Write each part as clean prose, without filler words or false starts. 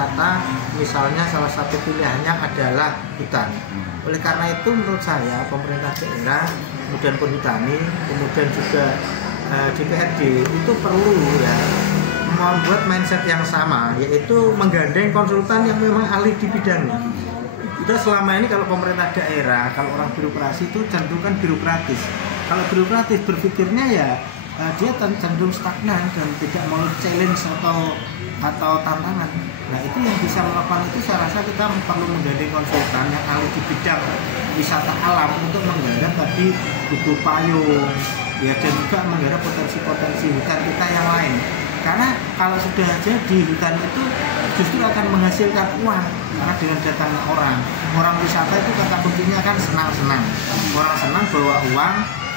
wisata, misalnya salah satu pilihannya adalah hutan. Oleh karena itu menurut saya pemerintah daerah, kemudian Perhutani, kemudian juga DPRD itu perlu ya membuat mindset yang sama, yaitu menggandeng konsultan yang memang ahli di bidangnya. Kita selama ini kalau pemerintah daerah, kalau orang birokrasi itu cenderung kan birokratis. Kalau birokratis berpikirnya ya dia cenderung stagnan dan tidak mau challenge atau tantangan. Nah itu yang bisa melakukan itu saya rasa kita perlu menggandeng konsultan yang ahli di bidang wisata alam untuk menggarap tadi buku payung ya, dan juga menggarap potensi-potensi hutan kita yang lain. Karena kalau sudah jadi hutan itu justru akan menghasilkan uang, karena dengan datangnya orang wisata itu kata kuncinya kan senang-senang. Orang senang bawa uang,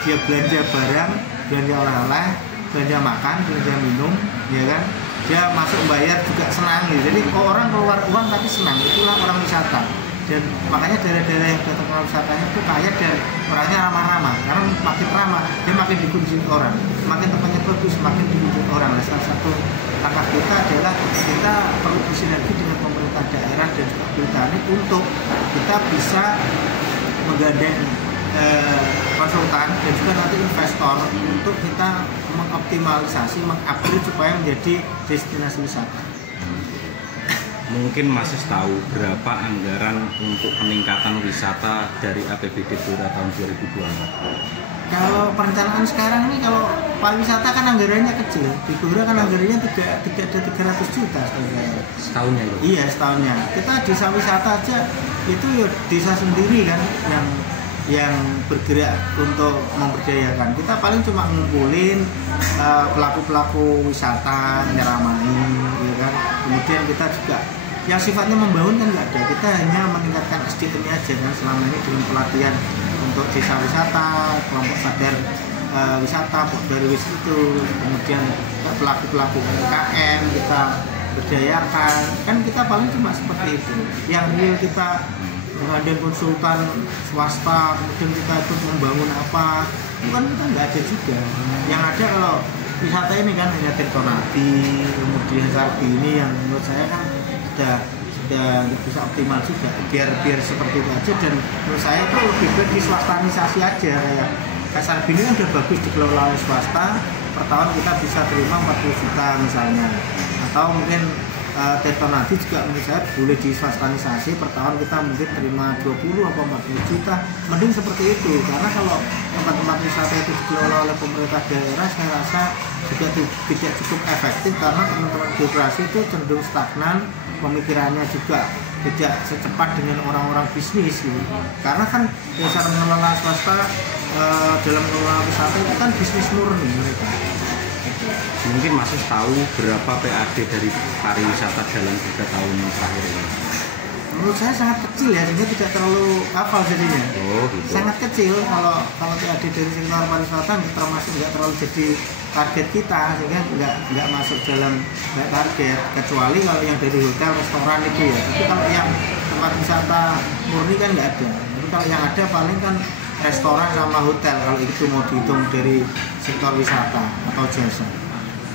dia belanja barang, belanja oleh-oleh, belanja makan, belanja minum, ya kan? Dia masuk bayar juga senang gitu. Jadi orang keluar uang tapi senang, itulah orang wisata. Dan makanya daerah-daerah yang datang ke wisatanya itu kaya dan orangnya ramah-ramah, karena makin ramah dia makin dikunjungi orang, makin tempatnya bagus makin dikunjungi orang. Nah, salah satu langkah kita adalah kita perlu bersinergi dengan pemerintah daerah dan juga Perhutani untuk kita bisa menggandeng konsultan dan juga nanti investor untuk kita mengoptimalisasi, mengupgrade supaya menjadi destinasi wisata. Mungkin Mas tahu berapa anggaran untuk peningkatan wisata dari APBD Blora tahun 2024? Kalau perencanaan sekarang ini, kalau pariwisata kan anggarannya kecil, di Blora kan anggarannya tidak ada 300 juta setahunnya itu? Iya, setahunnya. Kita desa wisata aja itu ya desa sendiri kan yang bergerak untuk memberdayakan. Kita paling cuma ngumpulin pelaku-pelaku wisata, nyeramai, ya kan. Kemudian kita juga yang sifatnya membangun kan nggak ada. Kita hanya meningkatkan SDM-nya aja kan selama ini dengan pelatihan untuk desa wisata, kelompok sadar wisata, dari itu, kemudian pelaku-pelaku UMKM kita berdayakan. Kan kita paling cuma seperti itu. Yang real kita mengadil konsultan swasta, kemudian kita ikut membangun apa, itu kan kita nggak ada juga. Yang ada kalau wisata ini kan hanya Tirtonadi, kemudian Sarbini yang menurut saya kan sudah bisa optimal juga, biar seperti itu aja. Dan menurut saya itu lebih baik di swastanisasi aja. Kayak Sarbini kan udah bagus dikelola oleh swasta, per tahun kita bisa terima 40 juta misalnya, atau mungkin Tirtonadi juga menurut saya boleh diswastanisasi, per tahun kita mungkin terima 20 atau 40 juta, mending seperti itu. Karena kalau tempat-tempat wisata itu dikelola oleh pemerintah daerah, saya rasa juga tidak cukup efektif, karena teman-teman birokrasi itu cenderung stagnan, pemikirannya juga tidak secepat dengan orang-orang bisnis gitu. Karena kan dasar mengelola swasta dalam mengelola wisata itu kan bisnis murni mereka. Mungkin Mas tahu berapa PAD dari pariwisata dalam 3 tahun terakhir ini? Menurut saya sangat kecil ya, sehingga tidak terlalu hafal jadinya. Oh, gitu. Sangat kecil kalau PAD dari sektor pariwisata termasuk nggak terlalu jadi target kita, sehingga nggak masuk dalam target, kecuali kalau yang dari hotel, restoran itu ya. Tapi kalau yang tempat wisata murni kan nggak ada. Jadi kalau yang ada paling kan restoran sama hotel, kalau itu mau dihitung dari sektor wisata atau jasa.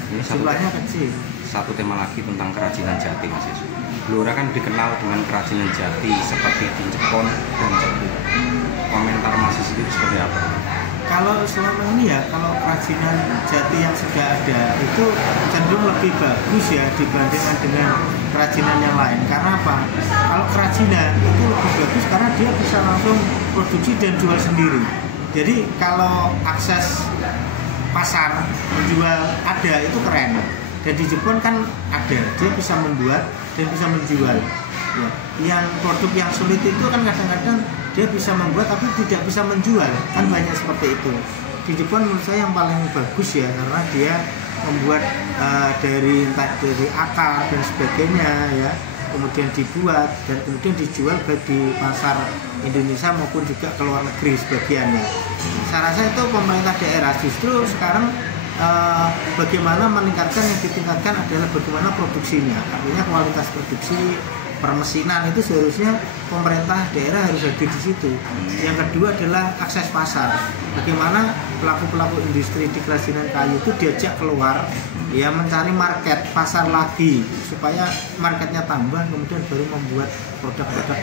Ini jumlahnya kecil. Satu tema lagi tentang kerajinan jati, Mas Yesus. Blora kan dikenal dengan kerajinan jati seperti Cepon dan Cepu. Komentar Mas Yesus itu seperti apa? Kalau selama ini ya, kalau kerajinan jati yang sudah ada itu cenderung lebih bagus ya dibandingkan dengan kerajinan yang lain. Karena apa? Kalau kerajinan itu lebih bagus karena dia bisa langsung produksi dan jual sendiri. Jadi kalau akses pasar menjual ada, itu keren. Dan di Jepun kan ada, dia bisa membuat dan bisa menjual ya. Yang produk yang sulit itu kan kadang-kadang dia bisa membuat tapi tidak bisa menjual, kan banyak seperti itu. Di Jepun menurut saya yang paling bagus ya, karena dia membuat dari akar dan sebagainya ya, kemudian dibuat dan kemudian dijual baik di pasar Indonesia maupun juga ke luar negeri sebagiannya. Saya rasa itu pemerintah daerah justru sekarang bagaimana meningkatkan, yang ditingkatkan adalah bagaimana produksinya, artinya kualitas produksi, permesinan itu seharusnya pemerintah daerah harus hadir di situ. Yang kedua adalah akses pasar, bagaimana pelaku-pelaku industri di kerajinan kayu itu diajak keluar ya mencari market pasar lagi supaya marketnya tambah, kemudian baru membuat produk-produk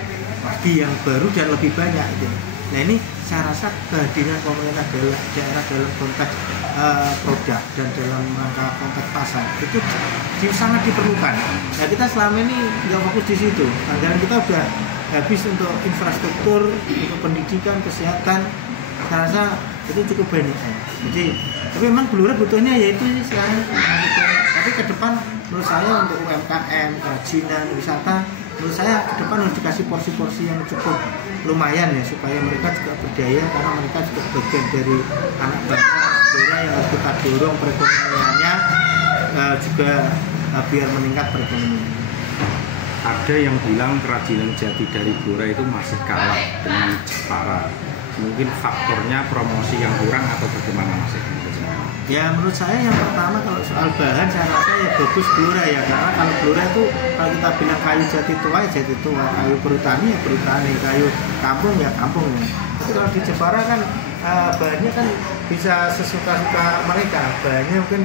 lagi yang baru dan lebih banyak itu. Nah ini saya rasa kehadiran pemerintah daerah dalam konteks produk dan dalam rangka konteks pasar itu sangat diperlukan. Nah kita selama ini nggak fokus di situ, anggaran kita udah habis untuk infrastruktur, untuk pendidikan, kesehatan. Saya rasa itu cukup banyak. Jadi tapi memang Blora butuhnya yaitu sekarang. Tapi ke depan menurut saya untuk UMKM, kerajinan, wisata, menurut saya ke depan harus dikasih porsi-porsi yang cukup lumayan ya supaya mereka juga berdaya, karena mereka juga bagian dari anak bangsa Blora yang harus kita dorong perekonomiannya juga biar meningkat perekonomian. Ada yang bilang kerajinan jati dari Blora itu masih kalah dengan Jepara. Mungkin faktornya promosi yang kurang atau bagaimana Mas? Ya menurut saya yang pertama kalau soal bahan saya rasa ya bagus Blora ya, karena kalau Blora itu kalau kita bilang kayu jati tua ya jati tua, kayu perhutani ya perhutani, kayu kampung ya kampung ya. Tapi kalau di Jepara kan bahannya kan bisa sesuka-suka mereka, bahannya mungkin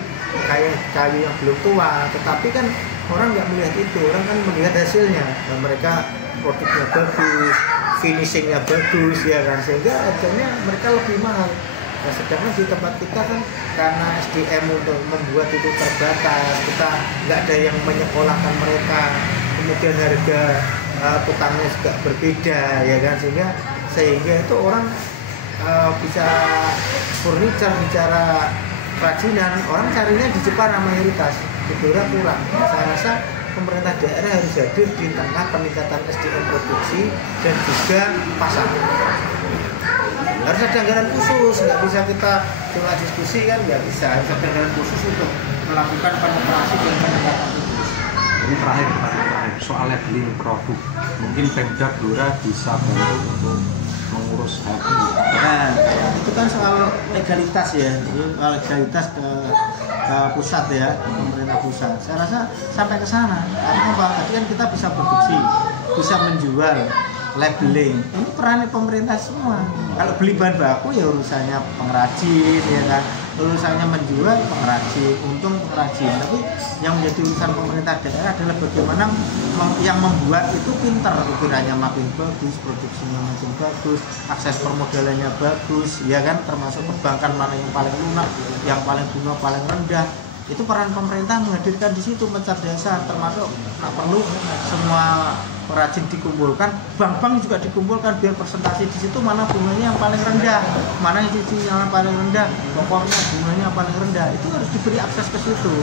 kayak kayu yang belum tua, tetapi kan orang nggak melihat itu, orang kan melihat hasilnya. Dan mereka produknya bagus, finishingnya bagus ya kan, sehingga harganya mereka lebih mahal. Nah, sedangkan di tempat kita kan karena SDM untuk membuat itu terbatas, kita nggak ada yang menyekolahkan mereka, kemudian harga tukangnya juga berbeda ya kan, sehingga itu orang bisa furniture, bicara kerajinan, orang carinya di Jepara mayoritas, di Blora kurang. Nah, saya rasa pemerintah daerah harus hadir di tengah peningkatan SDM produksi dan juga pasar. Harus ada anggaran khusus, nggak bisa kita cuma diskusi kan, nggak bisa. Harus ada anggaran khusus untuk melakukan penetrasi dan peningkatan itu. Ini terakhir soal labeling produk, mungkin Pemda Blora bisa bantu untuk mengurus hal ini. Nah, itu kan soal legalitas ya, jadi legalitas ke pusat ya, pemerintah pusat. Saya rasa sampai ke sana, karena apa? Tadi kan kita bisa produksi, bisa menjual, labeling. Ini peran pemerintah semua. Kalau beli bahan baku ya urusannya pengrajin ya kan, urusannya menjual pengrajin, untung pengrajin. Tapi yang menjadi urusan pemerintah daerah adalah bagaimana yang membuat itu pintar, ukirannya makin bagus, produksinya makin bagus, akses permodalannya bagus, ya kan, termasuk perbankan mana yang paling lunak, yang paling bunga paling rendah. Itu peran pemerintah menghadirkan di situ, mencerdasan, termasuk perlu semua perajin dikumpulkan, bank-bank juga dikumpulkan biar presentasi di situ mana bunganya yang paling rendah, mana yang paling rendah, pokoknya bunganya yang paling rendah. Itu harus diberi akses ke situ.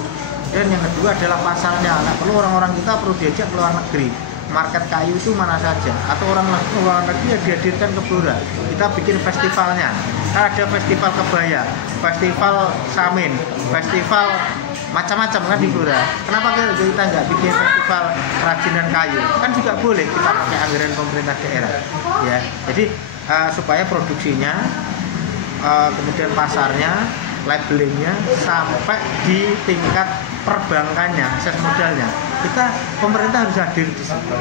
Dan yang kedua adalah pasarnya. Nah, perlu orang-orang kita perlu diajak ke luar negeri. Market kayu itu mana saja, atau orang luar negeri yang dihadirkan ke Blora. Kita bikin festivalnya. Ada festival kebaya, festival samin, festival macam-macam kan di Blora. Kenapa kita nggak bikin festival kerajinan kayu? Kan juga boleh kita pakai anggaran pemerintah daerah. Ya, jadi supaya produksinya, kemudian pasarnya, labelingnya sampai di tingkat perbankannya, akses modalnya, kita pemerintah harus hadir di situ.